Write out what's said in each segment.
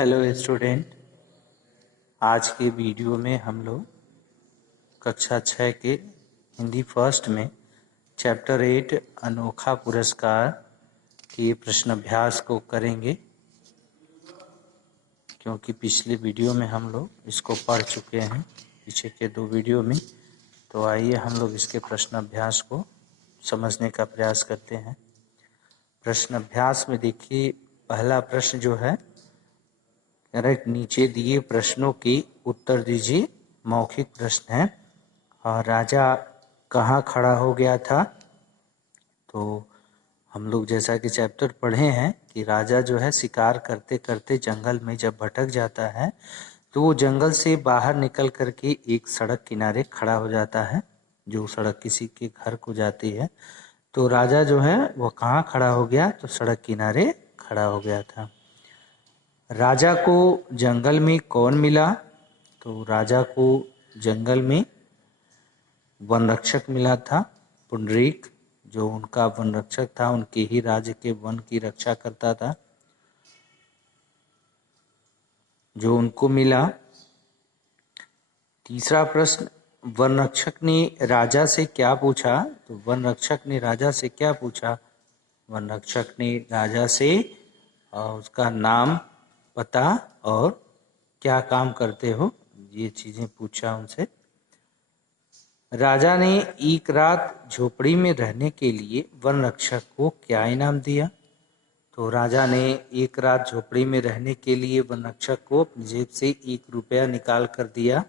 Hello student, आज के video में हम लोग कक्षा 6 के हिंदी फर्स्ट में चैप्टर 8 अनोखा पुरस्कार के प्रश्न अभ्यास को करेंगे। क्योंकि पिछले वीडियो में हम लोग इसको पढ़ चुके हैं, पीछे के 2 वीडियो में। तो आइए हम लोग इसके प्रश्न अभ्यास को समझने का प्रयास करते हैं। प्रश्न अभ्यास में देखिए, पहला प्रश्न जो है, करेक्ट नीचे दिए प्रश्नों के उत्तर दीजिए। मौखिक प्रश्न है। और राजा कहाँ खड़ा हो गया था? तो हम लोग जैसा कि चैप्टर पढ़े हैं कि राजा जो है शिकार करते करते जंगल में जब भटक जाता है तो वो जंगल से बाहर निकल करके एक सड़क किनारे खड़ा हो जाता है, जो सड़क किसी के घर को जाती है। तो राजा जो है वो कहाँ खड़ा हो गया? तो सड़क किनारे खड़ा हो गया था। राजा को जंगल में कौन मिला? तो राजा को जंगल में वन रक्षक मिला था, पुंडरीक, जो उनका वन रक्षक था, उनके ही राज्य के वन की रक्षा करता था, जो उनको मिला। तीसरा प्रश्न, वन रक्षक ने राजा से क्या पूछा? तो वन रक्षक ने राजा से क्या पूछा? वन रक्षक ने राजा से उसका नाम, पता और क्या काम करते हो, ये चीजें पूछा उनसे। राजा ने एक रात झोपड़ी में रहने के लिए वन रक्षक को क्या इनाम दिया? तो राजा ने एक रात झोपड़ी में रहने के लिए वन रक्षक को अपनी जेब से 1 रुपया निकाल कर दिया।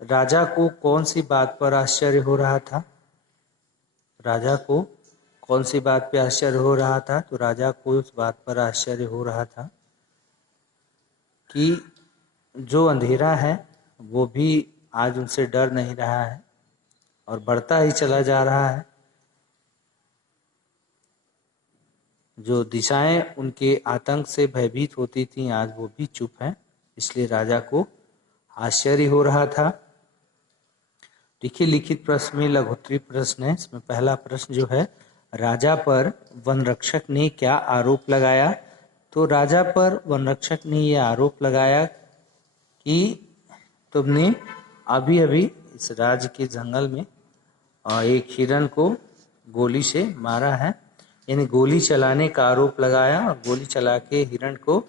राजा को कौन सी बात पर आश्चर्य हो रहा था? राजा को कौन सी बात पे आश्चर्य हो रहा था? तो राजा को उस बात पर आश्चर्य हो रहा था कि जो अंधेरा है वो भी आज उनसे डर नहीं रहा है और बढ़ता ही चला जा रहा है। जो दिशाएं उनके आतंक से भयभीत होती थीं, आज वो भी चुप हैं। इसलिए राजा को आश्चर्य हो रहा था। देखिए, लिखित प्रश्न में लघुत्तरीय प्रश्न है। इसमें पहला प्रश्न जो है, राजा पर वन रक्षक ने क्या आरोप लगाया? तो राजा पर वन रक्षक ने यह आरोप लगाया कि तुमने अभी अभी इस राज्य के जंगल में एक हिरण को गोली से मारा है। यानी गोली चलाने का आरोप लगाया और गोली चला के हिरण को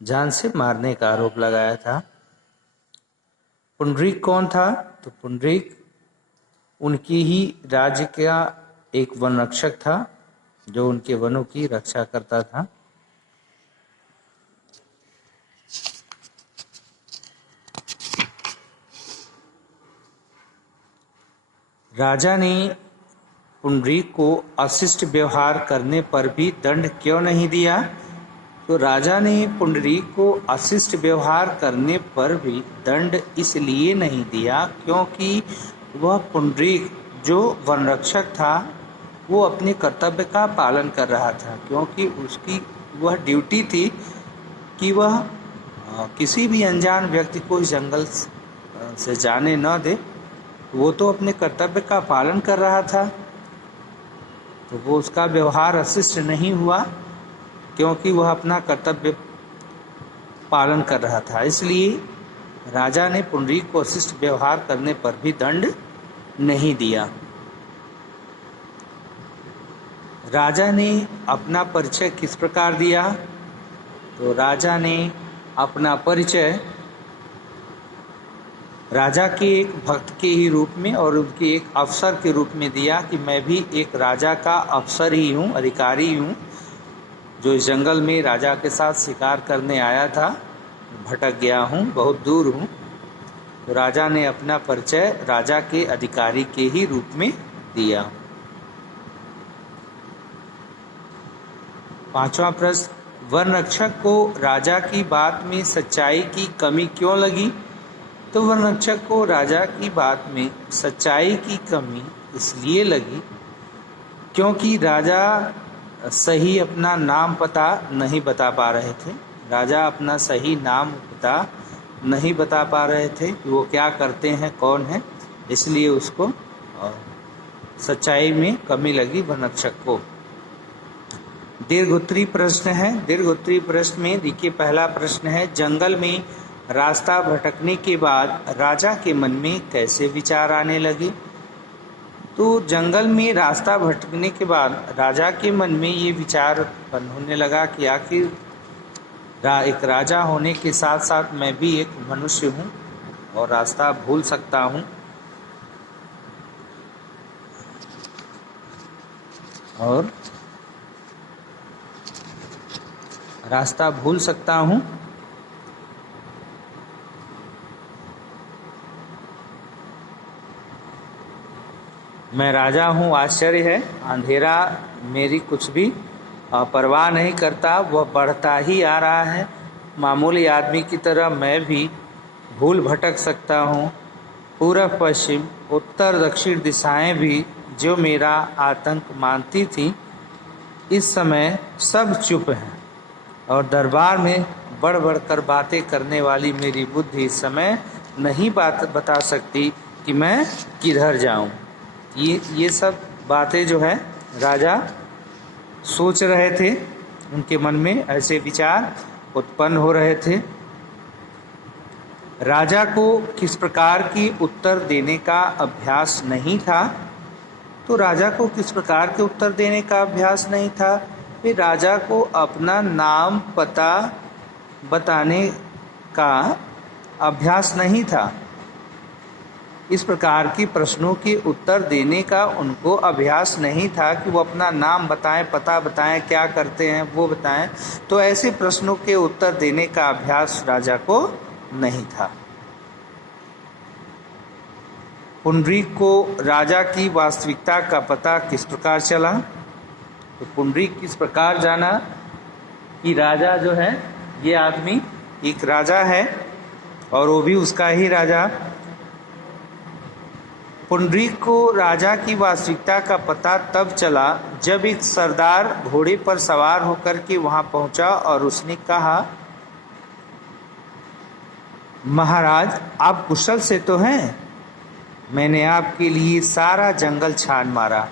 जान से मारने का आरोप लगाया था। पुंडरीक कौन था? तो पुंडरीक उनकी ही राज्य का एक वन रक्षक था, जो उनके वनों की रक्षा करता था। राजा ने पुंडरीक को अशिष्ट व्यवहार करने पर भी दंड क्यों नहीं दिया? तो राजा ने पुंडरीक को अशिष्ट व्यवहार करने पर भी दंड इसलिए नहीं दिया क्योंकि वह पुंडरीक जो वन रक्षक था वो अपने कर्तव्य का पालन कर रहा था। क्योंकि उसकी वह ड्यूटी थी कि वह किसी भी अनजान व्यक्ति को इस जंगल से जाने न दे। वो तो अपने कर्तव्य का पालन कर रहा था, तो वो उसका व्यवहार अशिष्ट नहीं हुआ क्योंकि वह अपना कर्तव्य पालन कर रहा था। इसलिए राजा ने पुंडरीक को अशिष्ट व्यवहार करने पर भी दंड नहीं दिया। राजा ने अपना परिचय किस प्रकार दिया? तो राजा ने अपना परिचय राजा के एक भक्त के ही रूप में और उनके एक अफसर के रूप में दिया कि मैं भी एक राजा का अफसर ही हूँ, अधिकारी हूँ, जो इस जंगल में राजा के साथ शिकार करने आया था, भटक गया हूँ, बहुत दूर हूँ। तो राजा ने अपना परिचय राजा के अधिकारी के ही रूप में दिया। 5वां प्रश्न, वन रक्षक को राजा की बात में सच्चाई की कमी क्यों लगी? तो वन रक्षक को राजा की बात में सच्चाई की कमी इसलिए लगी क्योंकि राजा सही अपना नाम पता नहीं बता पा रहे थे। राजा अपना सही नाम पता नहीं बता पा रहे थे कि वो क्या करते हैं, कौन है, इसलिए उसको सच्चाई में कमी लगी वन रक्षक को। दीर्घोत्तरी प्रश्न है। दीर्घोत्तरी प्रश्न में देखिए, पहला प्रश्न है, जंगल में रास्ता भटकने के बाद राजा के मन में कैसे विचार आने लगे। तो जंगल में रास्ता भटकने के बाद राजा के मन में ये विचार उत्पन्न होने लगा कि आखिर एक राजा होने के साथ साथ मैं भी एक मनुष्य हूँ और रास्ता भूल सकता हूँ। और रास्ता भूल सकता हूँ। मैं राजा हूँ, आश्चर्य है, अंधेरा मेरी कुछ भी परवाह नहीं करता, वह बढ़ता ही आ रहा है। मामूली आदमी की तरह मैं भी भूल भटक सकता हूँ। पूर्व पश्चिम उत्तर दक्षिण दिशाएं भी जो मेरा आतंक मानती थी, इस समय सब चुप हैं और दरबार में बढ़ बढ़ कर बातें करने वाली मेरी बुद्धि इस समय नहीं बता सकती कि मैं किधर जाऊं। ये सब बातें जो है राजा सोच रहे थे, उनके मन में ऐसे विचार उत्पन्न हो रहे थे। राजा को किस प्रकार की उत्तर देने का अभ्यास नहीं था। तो राजा को किस प्रकार के उत्तर देने का अभ्यास नहीं था, फिर राजा को अपना नाम पता बताने का अभ्यास नहीं था। इस प्रकार की प्रश्नों के उत्तर देने का उनको अभ्यास नहीं था कि वो अपना नाम बताएं, पता बताएं, क्या करते हैं वो बताएं। तो ऐसे प्रश्नों के उत्तर देने का अभ्यास राजा को नहीं था। पुंडरीक को राजा की वास्तविकता का पता किस प्रकार चला। तो पुंडरीक किस प्रकार जाना कि राजा जो है, ये आदमी एक राजा है और वो भी उसका ही राजा। पुंडरीक को राजा की वास्तविकता का पता तब चला जब एक सरदार घोड़े पर सवार होकर के वहां पहुंचा और उसने कहा, महाराज आप कुशल से तो हैं, मैंने आपके लिए सारा जंगल छान मारा।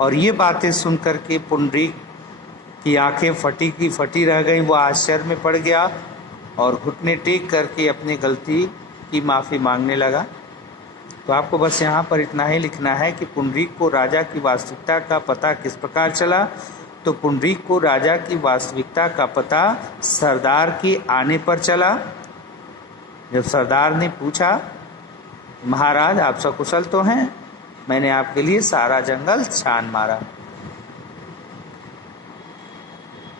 और ये बातें सुनकर के पुंडरीक की आंखें फटी की फटी रह गईं। वो आश्चर्य में पड़ गया और घुटने टेक करके अपनी गलती की माफ़ी मांगने लगा। तो आपको बस यहाँ पर इतना ही लिखना है कि पुंडरीक को राजा की वास्तविकता का पता किस प्रकार चला। तो पुंडरीक को राजा की वास्तविकता का पता सरदार के आने पर चला। जब सरदार ने पूछा, महाराज आप सकुशल तो हैं, मैंने आपके लिए सारा जंगल छान मारा।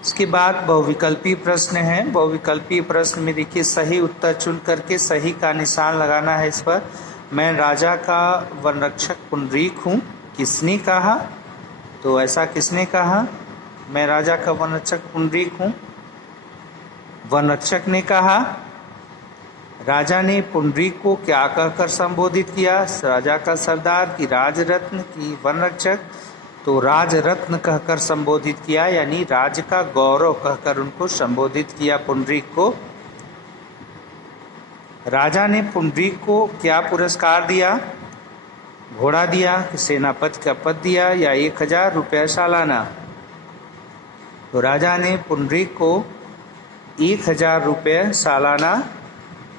इसके बाद बहुविकल्पी प्रश्न है। बहुविकल्पी प्रश्न में देखिए, सही उत्तर चुन करके सही का निशान लगाना है इस पर। मैं राजा का वनरक्षक पुंडरीक हूँ, किसने कहा। तो ऐसा किसने कहा, मैं राजा का वनरक्षक पुंडरीक हूँ, वनरक्षक ने कहा। राजा ने पुंडरीक को क्या कहकर संबोधित किया, राजा का सरदार की राजरत्न की वनरक्षक। तो राजरत्न कहकर संबोधित किया, यानी राज का गौरव कहकर उनको संबोधित किया पुंडरीक को। राजा ने पुंडरीक को क्या पुरस्कार दिया, घोड़ा दिया, सेनापति का पद दिया या 1000 रुपये सालाना। तो राजा ने पुंडरीक को 1000 रुपये सालाना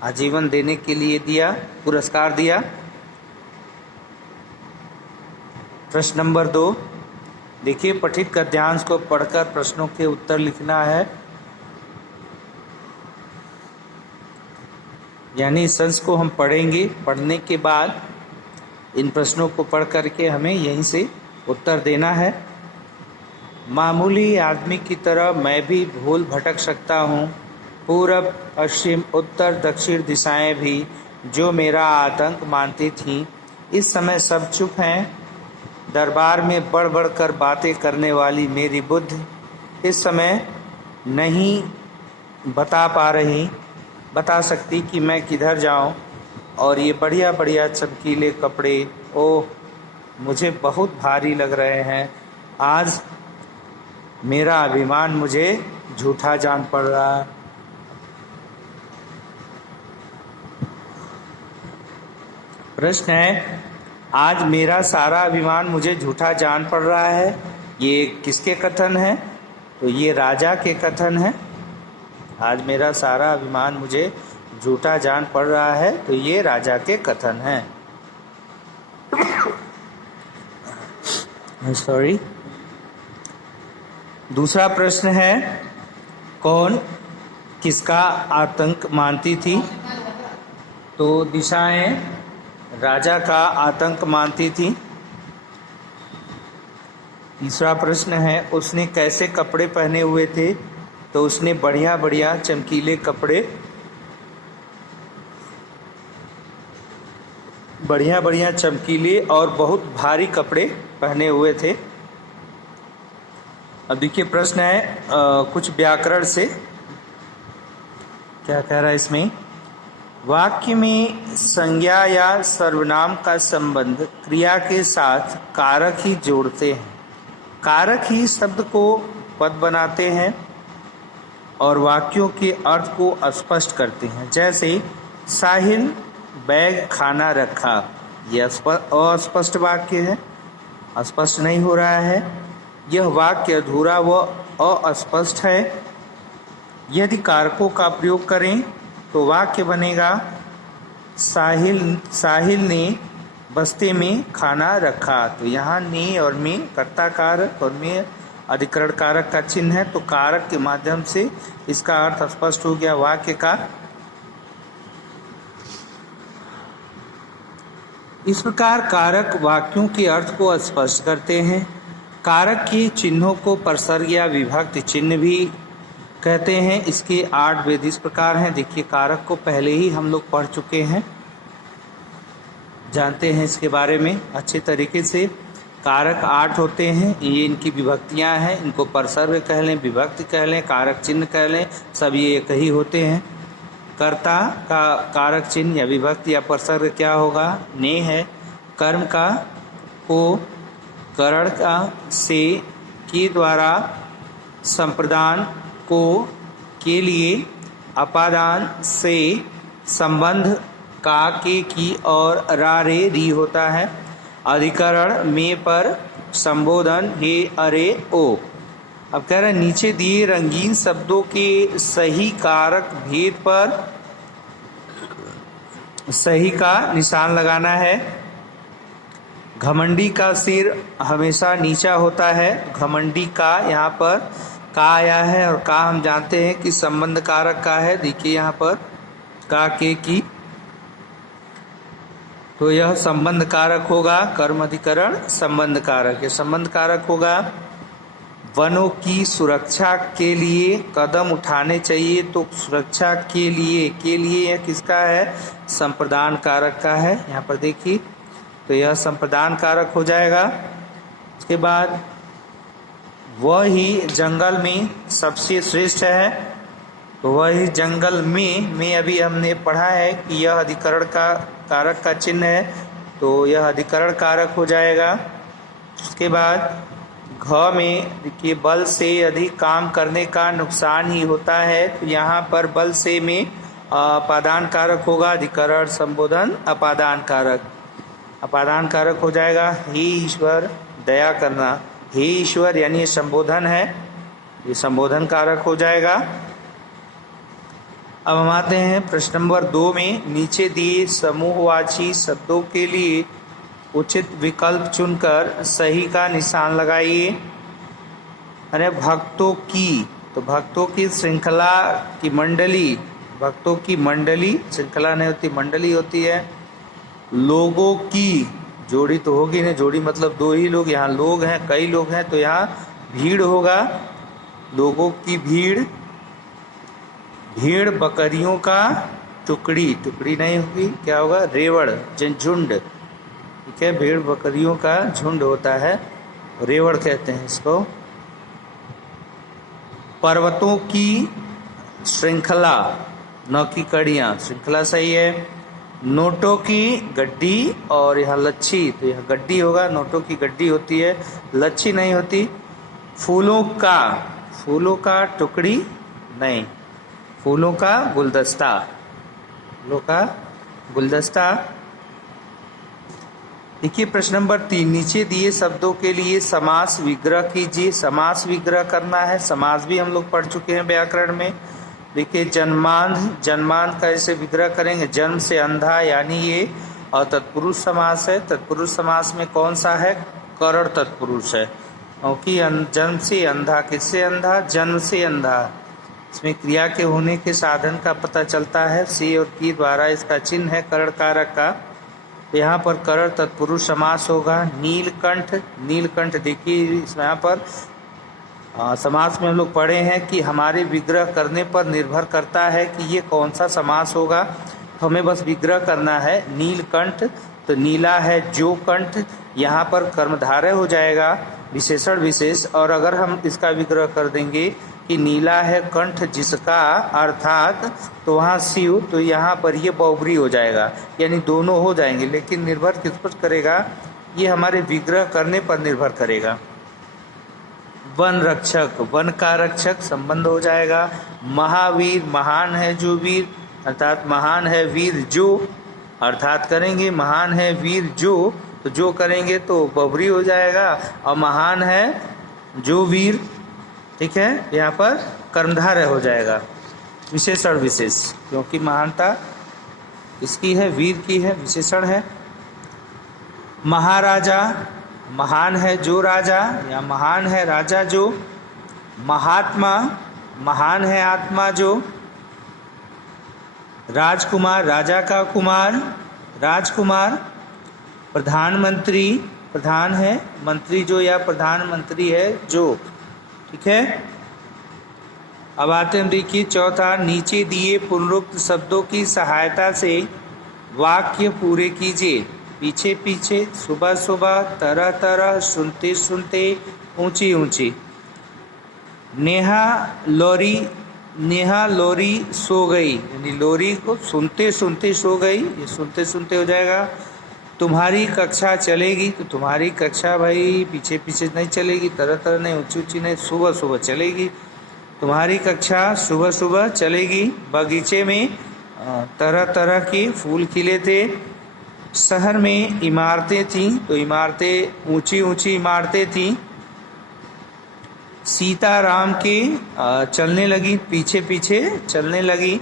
आजीवन देने के लिए दिया, पुरस्कार दिया। प्रश्न नंबर 2 देखिए, पठित गद्यांश को पढ़कर प्रश्नों के उत्तर लिखना है। यानी इस अंश को हम पढ़ेंगे, पढ़ने के बाद इन प्रश्नों को पढ़ करके हमें यहीं से उत्तर देना है। मामूली आदमी की तरह मैं भी भूल भटक सकता हूँ। पूर्व पश्चिम उत्तर दक्षिण दिशाएं भी जो मेरा आतंक मानती थीं, इस समय सब चुप हैं। दरबार में बढ़ बढ़ कर बातें करने वाली मेरी बुद्धि इस समय नहीं बता सकती कि मैं किधर जाऊं। और ये बढ़िया बढ़िया चमकीले कपड़े, ओह मुझे बहुत भारी लग रहे हैं। आज मेरा अभिमान मुझे झूठा जान पड़ रहा है। प्रश्न है, आज मेरा सारा अभिमान मुझे झूठा जान पड़ रहा है। ये किसके कथन है, तो ये राजा के कथन है। आज मेरा सारा अभिमान मुझे झूठा जान पड़ रहा है, तो ये राजा के कथन हैं। सॉरी। दूसरा प्रश्न है, कौन किसका आतंक मानती थी? तो दिशाएं राजा का आतंक मानती थी। तीसरा प्रश्न है, उसने कैसे कपड़े पहने हुए थे? तो उसने बढ़िया बढ़िया चमकीले कपड़े, बढ़िया बढ़िया चमकीले और बहुत भारी कपड़े पहने हुए थे। अब देखिए प्रश्न है कुछ व्याकरण से, क्या कह रहा है इसमें? वाक्य में संज्ञा या सर्वनाम का संबंध क्रिया के साथ कारक ही जोड़ते हैं। कारक ही शब्द को पद बनाते हैं और वाक्यों के अर्थ को स्पष्ट करते हैं। जैसे साहिल बैग खाना रखा, यह अस्पष्ट वाक्य है, स्पष्ट नहीं हो रहा है। यह वाक्य अधूरा व अस्पष्ट है। यदि कारकों का प्रयोग करें तो वाक्य बनेगा साहिल ने बस्ते में खाना रखा। तो यहाँ ने और में कर्ता कारक और में अधिकरण कारक का चिन्ह है, तो कारक के माध्यम से इसका अर्थ स्पष्ट हो गया वाक्य का। इस प्रकार कारक वाक्यों के अर्थ को स्पष्ट करते हैं। कारक के चिन्हों को परसर्ग या विभक्ति चिन्ह भी कहते हैं। इसके 8 भेद इस प्रकार हैं। देखिए कारक को पहले ही हम लोग पढ़ चुके हैं, जानते हैं इसके बारे में अच्छे तरीके से। कारक 8 होते हैं, ये इनकी विभक्तियां हैं। इनको परसर्ग कह लें, विभक्ति कह लें, कारक चिन्ह कह लें, सब ये एक ही होते हैं। कर्ता का कारक चिन्ह या विभक्ति या परसर्ग क्या होगा? ने है। कर्म का को करण का से के द्वारा संप्रदान को के लिए अपादान से संबंध का के की और रा रे री होता है। अधिकरण में पर संबोधन हे अरे ओ। अब कह रहे हैं नीचे दिए रंगीन शब्दों के सही कारक भेद पर सही का निशान लगाना है। घमंडी का सिर हमेशा नीचा होता है। घमंडी का यहाँ पर का आया है और का हम जानते हैं कि संबंध कारक का है। देखिए यहाँ पर का के की, तो यह संबंध कारक होगा। कर्म अधिकरण संबंध कारक, ये संबंध कारक होगा। वनों की सुरक्षा के लिए कदम उठाने चाहिए, तो सुरक्षा के लिए यह किसका है? संप्रदान कारक का है। यहाँ पर देखिए, तो यह संप्रदान कारक हो जाएगा। उसके बाद वह ही जंगल में सबसे श्रेष्ठ है, तो वह ही जंगल में अभी हमने पढ़ा है कि यह अधिकरण का कारक का चिन्ह है, तो यह अधिकरण कारक हो जाएगा। उसके बाद घ में देखिए बल से अधिक काम करने का नुकसान ही होता है, तो यहाँ पर बल से में अपादान कारक होगा। अधिकरण संबोधन अपादान कारक, अपादान कारक हो जाएगा। हे ईश्वर दया करना, हे ईश्वर यानी ये संबोधन है, ये संबोधन कारक हो जाएगा। अब हम आते हैं प्रश्न नंबर 2 में। नीचे दिए समूहवाची शब्दों के लिए उचित विकल्प चुनकर सही का निशान लगाइए। अरे भक्तों की, तो भक्तों की श्रृंखला की मंडली, भक्तों की मंडली, श्रृंखला नहीं होती मंडली होती है। लोगों की जोड़ी तो होगी नहीं, जोड़ी मतलब 2 ही लोग, यहाँ लोग हैं, कई लोग हैं, तो यहाँ भीड़ होगा। लोगों की भीड़, भेड़ बकरियों का टुकड़ी, टुकड़ी नहीं होगी, क्या होगा? रेवड़, झुंड, ठीक है। भेड़ बकरियों का झुंड होता है, रेवड़ कहते हैं इसको। पर्वतों की श्रृंखला, न की कड़ियाँ, श्रृंखला सही है। नोटों की गड्डी और यह लच्छी, तो यह गड्डी होगा, नोटों की गड्डी होती है, लच्छी नहीं होती। फूलों का टुकड़ी नहीं, फूलों का गुलदस्ता, फूलों का गुलदस्ता। देखिए प्रश्न नंबर 3, नीचे दिए शब्दों के लिए समास विग्रह कीजिए। समास विग्रह करना है, समास भी हम लोग पढ़ चुके हैं व्याकरण में। देखिए जन्मांध, जन्मांध कैसे विग्रह करेंगे, जन्म से अंधा यानी ये, और तत्पुरुष समास है। तत्पुरुष समास में कौन सा है, करण तत्पुरुष है, क्योंकि जन्म से अंधा, किससे अंधा, जन्म से अंधा। इसमें क्रिया के होने के साधन का पता चलता है, सी और की द्वारा इसका चिन्ह है करण कारक का। यहाँ पर करण तत्पुरुष समास होगा। नीलकंठ, नीलकंठ देखिए इसमें यहाँ पर समास में हम लोग पढ़े हैं कि हमारे विग्रह करने पर निर्भर करता है कि ये कौन सा समास होगा, तो हमें बस विग्रह करना है। नीलकंठ, तो नीला है जो कंठ, यहाँ पर कर्मधारय हो जाएगा विशेषण विशेष। और अगर हम इसका विग्रह कर देंगे कि नीला है कंठ जिसका, अर्थात तो वहाँ शिव, तो यहाँ पर ये बहुब्री हो जाएगा, यानी दोनों हो जाएंगे। लेकिन निर्भर किस पर करेगा, ये हमारे विग्रह करने पर निर्भर करेगा। वन रक्षक, वन का रक्षक संबंध हो जाएगा। महावीर, महान है जो वीर, अर्थात महान है वीर जो, अर्थात करेंगे महान है वीर जो, तो जो करेंगे तो बहुब्री हो जाएगा। और महान है जो वीर, ठीक है, यहाँ पर कर्मधारय हो जाएगा विशेषण विशेष, क्योंकि महानता इसकी है, वीर की है, विशेषण है। महाराजा, महान है जो राजा, या महान है राजा जो। महात्मा, महान है आत्मा जो। राजकुमार, राजा का कुमार, राजकुमार। प्रधानमंत्री, प्रधान है मंत्री जो, या प्रधानमंत्री है जो, ठीक है। अब आते हैं देखिए चौथा, नीचे दिए पुनरुक्त शब्दों की सहायता से वाक्य पूरे कीजिए। पीछे पीछे, सुबह सुबह, तरह तरह, सुनते सुनते, ऊंची ऊंची। नेहा लोरी, नेहा लोरी सो गई, यानी लोरी को सुनते सुनते सो गई, ये सुनते सुनते हो जाएगा। तुम्हारी कक्षा चलेगी, तो तुम्हारी कक्षा भाई पीछे पीछे नहीं चलेगी, तरह तरह नहीं, ऊंची ऊंची नहीं, सुबह सुबह चलेगी। तुम्हारी कक्षा सुबह सुबह चलेगी। बगीचे में तरह तरह के फूल खिले थे। शहर में इमारतें थीं, तो इमारतें ऊंची ऊंची इमारतें थीं। सीता राम के चलने लगी, पीछे पीछे चलने लगी।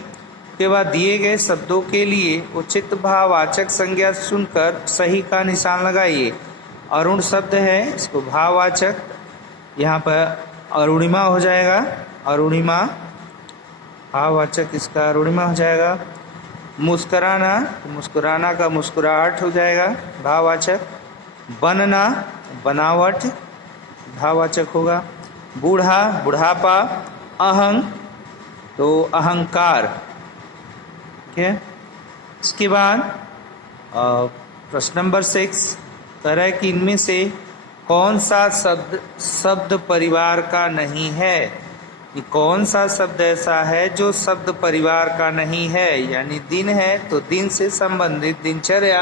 के बाद दिए गए शब्दों के लिए उचित भाववाचक संज्ञा सुनकर सही का निशान लगाइए। अरुण शब्द है, इसको भाववाचक, यहाँ पर अरुणिमा हो जाएगा, अरुणिमा भाववाचक इसका अरुणिमा हो जाएगा। मुस्कुराना, मुस्कुराना का मुस्कुराहट हो जाएगा भाववाचक। बनना, बनावट भाववाचक होगा। बूढ़ा, बुढ़ापा। अहंग, तो अहंकार, ठीक है। इसके बाद प्रश्न नंबर 6, तरह कि इनमें से कौन सा शब्द परिवार का नहीं है। ये कौन सा शब्द ऐसा है जो शब्द परिवार का नहीं है, यानी दिन है तो दिन से संबंधित, दिनचर्या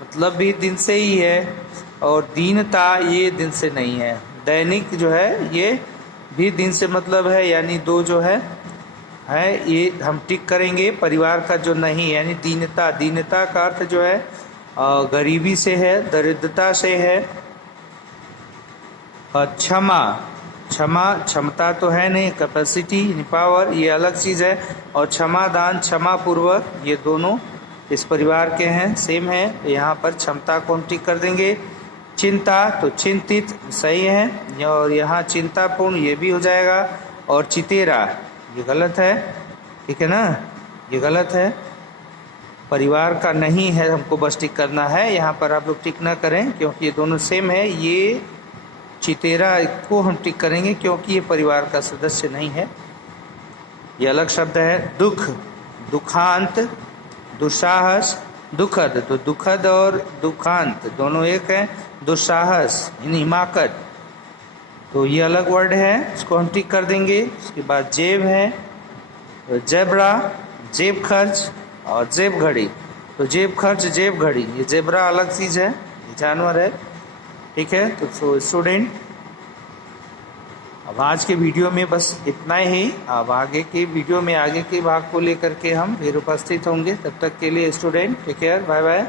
मतलब भी दिन से ही है, और दीनता ये दिन से नहीं है। दैनिक जो है ये भी दिन से मतलब है, यानी दो जो है ये हम टिक करेंगे। परिवार का जो नहीं, यानी दीनता, दीनता का अर्थ जो है गरीबी से है, दरिद्रता से है। क्षमा, क्षमा क्षमता तो है नहीं, कैपेसिटी पावर ये अलग चीज़ है। और क्षमादान, क्षमा पूर्वक, ये दोनों इस परिवार के हैं, सेम है। यहाँ पर क्षमता को हम टिक कर देंगे। चिंता, तो चिंतित सही है, और यहाँ चिंतापूर्ण ये भी हो जाएगा। और चितेरा ये गलत है, ठीक है ना, ये गलत है, परिवार का नहीं है, हमको बस टिक करना है। यहाँ पर आप लोग टिक ना करें क्योंकि ये दोनों सेम है। ये चितेरा को हम टिक करेंगे क्योंकि ये परिवार का सदस्य नहीं है, ये अलग शब्द है। दुख, दुखांत, दुस्साहस, दुखद, तो दुखद और दुखांत दोनों एक है। दुस्साहस यानी हिमाकत, तो ये अलग वर्ड है, इसको हम टिक कर देंगे। उसके बाद जेब है, तो जेब्रा, जेब खर्च और जेब घड़ी, तो जेब खर्च जेब घड़ी, ये जेब्रा अलग चीज़ है, ये जानवर है, ठीक है। तो स्टूडेंट अब आज के वीडियो में बस इतना ही। अब आगे के वीडियो में आगे के भाग को लेकर के हम फिर उपस्थित होंगे। तब तक के लिए student take care, bye bye.